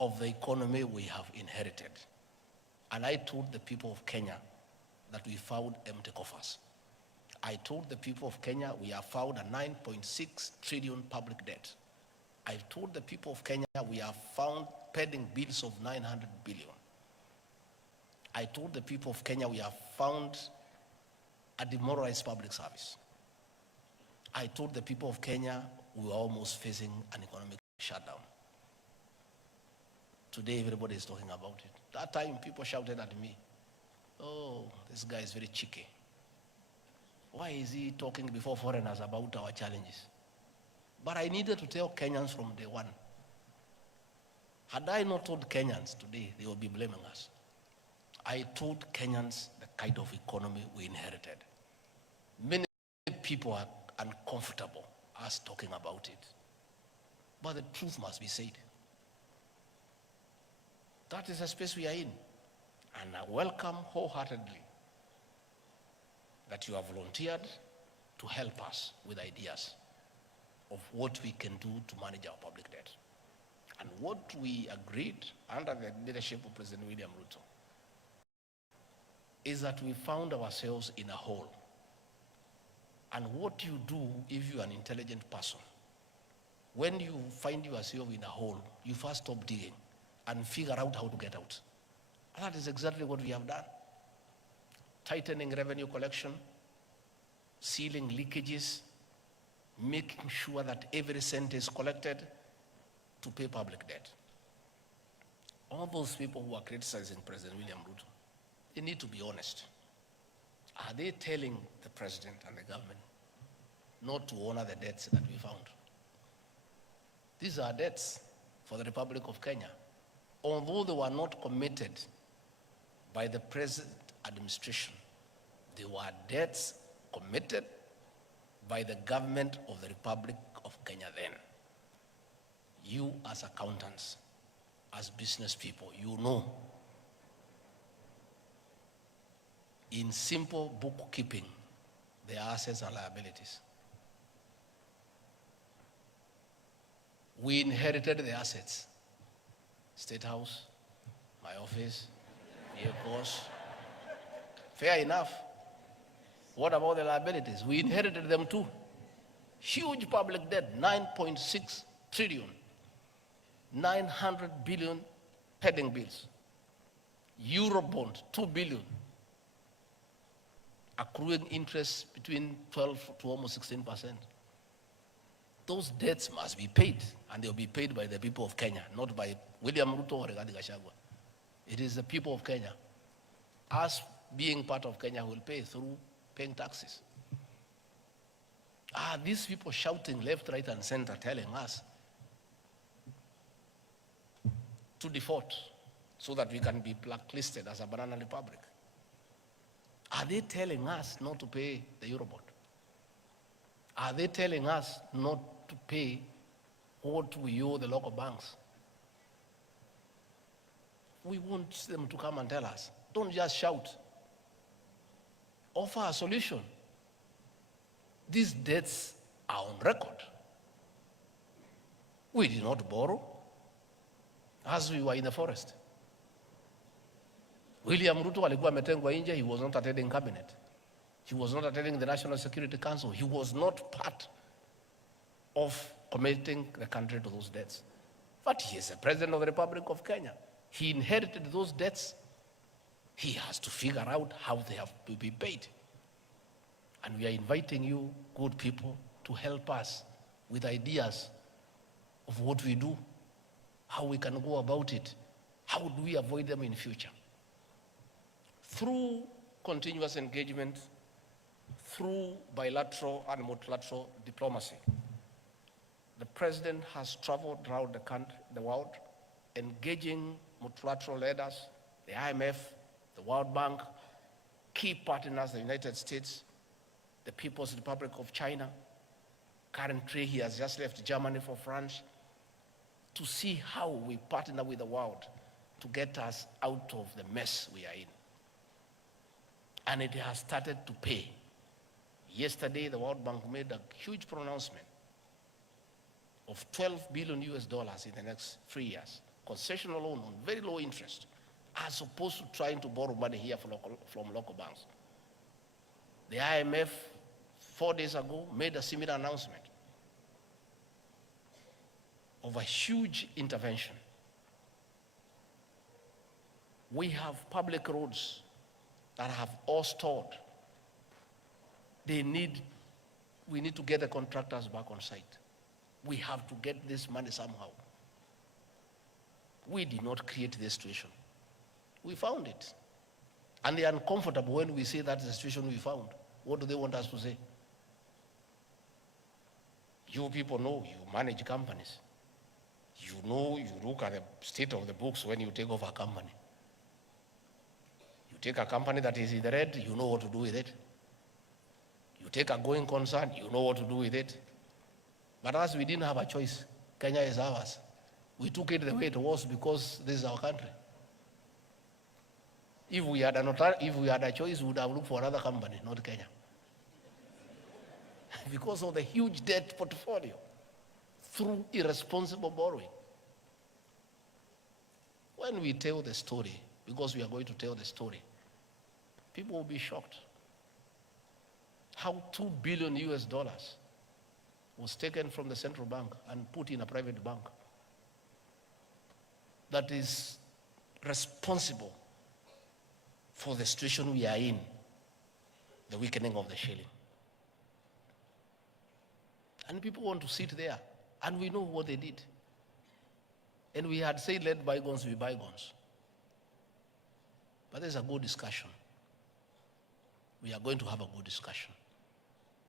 of the economy we have inherited. And I told the people of Kenya that we found empty coffers. I told the people of Kenya we have found a 9.6 trillion public debt. I told the people of Kenya we have found pending bills of 900 billion. I told the people of Kenya we have found a demoralized public service. I told the people of Kenya we were almost facing an economic shutdown. Today everybody is talking about it. That time people shouted at me, oh, this guy is very cheeky. Why is he talking before foreigners about our challenges? But I needed to tell Kenyans from day one. Had I not told Kenyans today, they would be blaming us. I told Kenyans the kind of economy we inherited. Many people are uncomfortable us talking about it. But the truth must be said. That is the space we are in. And I welcome wholeheartedly that you have volunteered to help us with ideas of what we can do to manage our public debt. And what we agreed under the leadership of President William RUTO is that we found ourselves in a hole. And what you do if you're an intelligent person, when you find yourself in a hole, you first stop digging and figure out how to get out. And that is exactly what we have done. Tightening revenue collection, sealing leakages, making sure that every cent is collected to pay public debt. All those people who are criticizing President William RUTO, they need to be honest. Are they telling the president and the government not to honor the debts that we found? These are debts for the Republic of Kenya. Although they were not committed by the present administration, they were debts committed by the government of the Republic of Kenya then. You as accountants, as business people, you know, in simple bookkeeping, there are assets and liabilities. We inherited the assets. State House, my office, vehicles. Fair enough. What about the liabilities? We inherited them too. Huge public debt, 9.6 trillion, 900 billion pending bills. Eurobond, 2 billion. Accruing interest between 12 to almost 16%. Those debts must be paid, and they'll be paid by the people of Kenya, not by William RUTO or Gachagua. It is the people of Kenya. Us being part of Kenya will pay through paying taxes. These people shouting left, right, and center telling us to default so that we can be blacklisted as a banana republic. Are they telling us not to pay the Eurobond? Are they telling us not to pay what we owe the local banks? We want them to come and tell us. Don't just shout. Offer a solution. These debts are on record. We did not borrow as we were in the forest. William RUTO alikuwa ametengwa nje. He was not attending cabinet. He was not attending the National Security Council. He was not part of committing the country to those debts. But he is the president of the Republic of Kenya. He inherited those debts. He has to figure out how they have to be paid. And we are inviting you, good people, to help us with ideas of what we do, how we can go about it, how do we avoid them in future. Through continuous engagement, through bilateral and multilateral diplomacy, the president has traveled around the country, the world, engaging multilateral leaders, the IMF, the World Bank, key partners, the United States, the People's Republic of China. Currently, he has just left Germany for France to see how we partner with the world to get us out of the mess we are in. And it has started to pay. Yesterday, the World Bank made a huge pronouncement of $12 billion in the next 3 years, concessional loan on very low interest, as opposed to trying to borrow money here from local banks. The IMF, 4 days ago, made a similar announcement of a huge intervention. We have public roads that have all stalled. We need to get the contractors back on site. We have to get this money somehow. We did not create this situation. We found it. And they are uncomfortable when we say that's the situation we found. What do they want us to say? You people know, you manage companies. You know, you look at the state of the books when you take over a company. You take a company that is in the red, you know what to do with it. You take a going concern, you know what to do with it. But us, we didn't have a choice. Kenya is ours. We took it the way it was because this is our country. If we had a choice, we would have looked for another company, not Kenya. Because of the huge debt portfolio through irresponsible borrowing. When we tell the story, because we are going to tell the story, people will be shocked. How $2 billion was taken from the central bank and put in a private bank that is responsible for the situation we are in, the weakening of the shilling. And people want to sit there, and we know what they did. And we had said, let bygones be bygones. But there's a good discussion. We are going to have a good discussion.